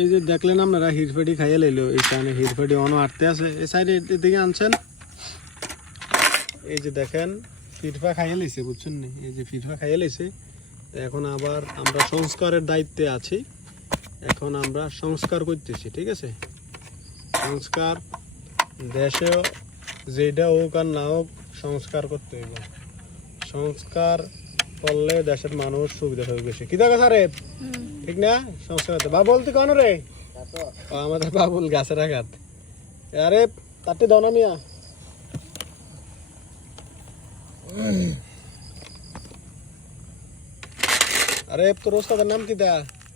এই যে দেখলেন আপনারা হিরফেডি খাইয়ে লাইলো, এইখানে হিরফেডি অন আটতে আছে, এই সাইডে দিকে আনছেন। এই যে দেখেন ফিরফা খাইয়ে লাইছে, বুঝছেন না? এই যে ফিরফা খাইয়ে লাইছে। এখন আবার আমরা সংস্কারের দায়িত্বে আছি, এখন আমরা সংস্কার করতেছি, ঠিক আছে? সংস্কার দেশেও যেটা হোক আর না হোক সংস্কার করতে হইব। সংস্কার করলে দেশের মানুষ সুবিধা হবে বেশি। কি দেখা সারে ঠিক না? সংস্কার বাবুল তুই কেন রে? আমাদের বাবুল গাছের আঘাত। আরে তাতে দাও না মিয়া। আরে তোর ওস্তাদের নাম কি দা?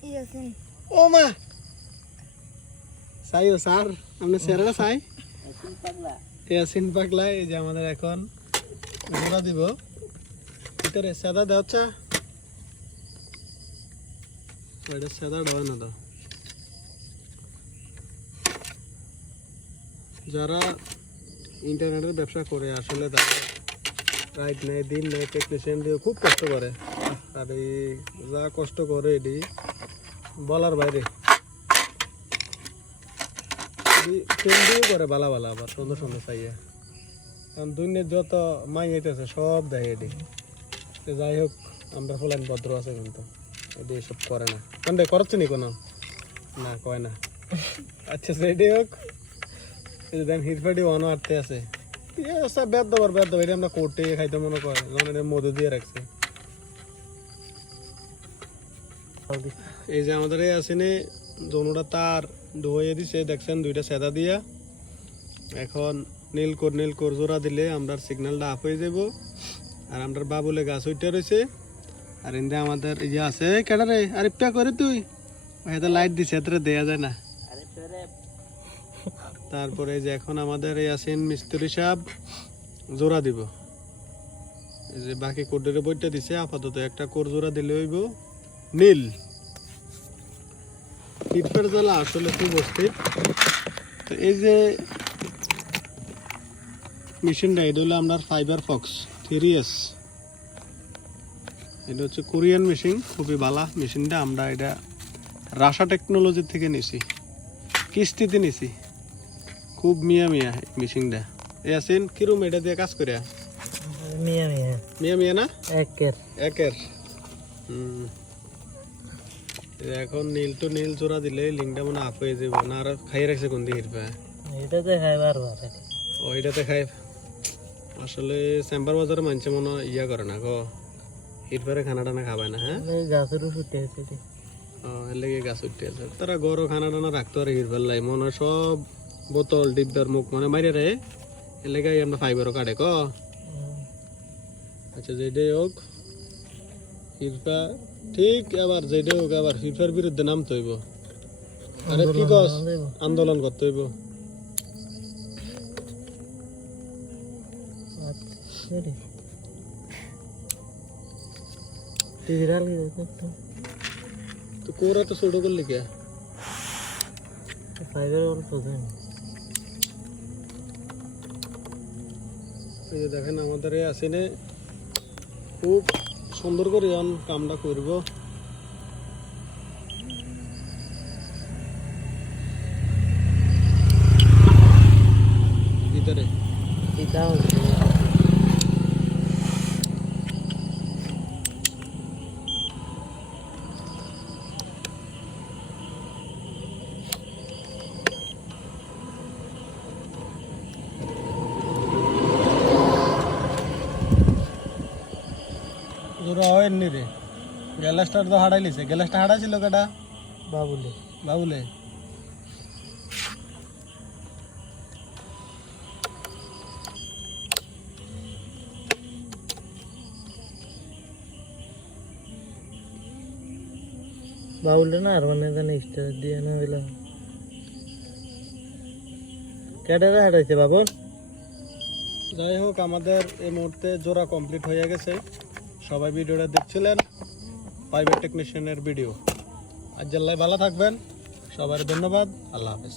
ইয়াসিন। ও মা সাই ও স্যার, আপনি স্যারেরা সাই? ইয়াসিন পাগলা। এই যে আমাদের এখন জোড়া দিব ভিতরে সাদা দেওয়া হচ্ছে, ওইটা সাদা দেওয়া না তো। যারা ইন্টারনেটের ব্যবসা করে আসলে তারা রাইট নেই, দিন নেই, টেকনিশিয়ান দিয়ে খুব কষ্ট করে। আর এই যা কষ্ট করে এটি বলার বাইরে। কেন্দ্রীয় করে বালা বালা আবার সুন্দর সুন্দর চাইয়া, কারণ দুনিয়ার যত মাই হইতেছে সব দেখে এটি। যাই হোক আমরা ফলাইন ভদ্র আছে, কিন্তু এটি এসব করে না। কোনটা করছে নি কোনো না কয় না। আচ্ছা সেটি হোক। এই যে দেন হিরফাটি ওয়ানো আটতে আছে, বেদ দেবার বেদ দেবো। এটা আমরা কোর্টে খাইতে মনে করে, যখন এটা মধু দিয়ে রাখছে। এই যে আমাদের এই আসেনি জনুটা তার ধুয়ে দিছে, দেখছেন দুইটা সেদা দিয়া। এখন নীল কোর জোড়া দিলে আমরা সিগন্যালটা আপ হয়ে যাব। আর আমরা বাবুলে গাছ উঠে রয়েছে। আর এতে আমাদের ইয়ে আছে কেডারে আরিফটা করে তুই এটা লাইট দিছে, এত দেয়া যায় না। তারপরে যে এখন আমাদের এই আছেন মিস্ত্রি সাহেব জোড়া দিব। এই যে বাকি কোডের বইটা দিছে, আপাতত একটা কোর জোড়া দিলে হইব নীল। হিটফের জ্বালা আসলে খুব অস্থির। তো এই যে মেশিনটা, এটা হলো আপনার ফাইবার ফক্স 3S। এটা হচ্ছে কোরিয়ান মেশিন, খুবই ভালো মেশিনটা। আমরা এটা রাশা টেকনোলজি থেকে নিছি, কিস্তিতে নিছি। খুব মিয়া মেশিনটা। এ আছেন কিরম এটা দিয়ে কাজ করে? মিয়া না একের। এখন নীল টু নীল জোড়া দিলে লিঙ্কটা মনে আপ হয়ে যাব না। আর খাই রাখছে কোন দিকে এটাতে খাই বারবার। ও এটাতে খাই। আসলে চেম্বার বাজারে মানছে মনে ইয়া করে না গো, হিরপারে খানা টানা খাবায় না। হ্যাঁ গাছের উঠতে আছে, এর লেগে গাছ উঠতে আছে। তারা গরো খানা টানা রাখতে পারে হিরপার লাই মনে হয় সব বোতল ডিব্বার মুখ মানে বাইরে রে। এর লেগে আমরা ফাইবারও কাটে ক। আচ্ছা যেটাই হোক হিরপা ঠিক, আবার যেটাই হোক আবার হিরপার বিরুদ্ধে নামতে হইব। আরে কি কস, আন্দোলন করতে হইব। তো কোরা তো ছোট করলি কে? এই যে দেখেন আমাদের এই আসেনে খুব সুন্দর করে কামটা করব। ভিতরে জোড়া হয়নি রে। গ্যালাসটার তো হারাই লিছে। গ্যালাসটা হারাইছিল কেটা? বাবুলে। বাবুলে বাবুলে না আর মানে জানি স্টার দিয়ে না দিলাম। কেটারে হারাইছে বাবুল? যাই হোক আমাদের এই মুহূর্তে জোড়া কমপ্লিট হয়ে গেছে। সবাই ভিডিওটা দেখছিলেন, ফাইবার টেকনিশিয়ানের ভিডিও। আজ জাল্লাই ভালো থাকবেন, সবার ধন্যবাদ। আল্লাহ হাফেজ।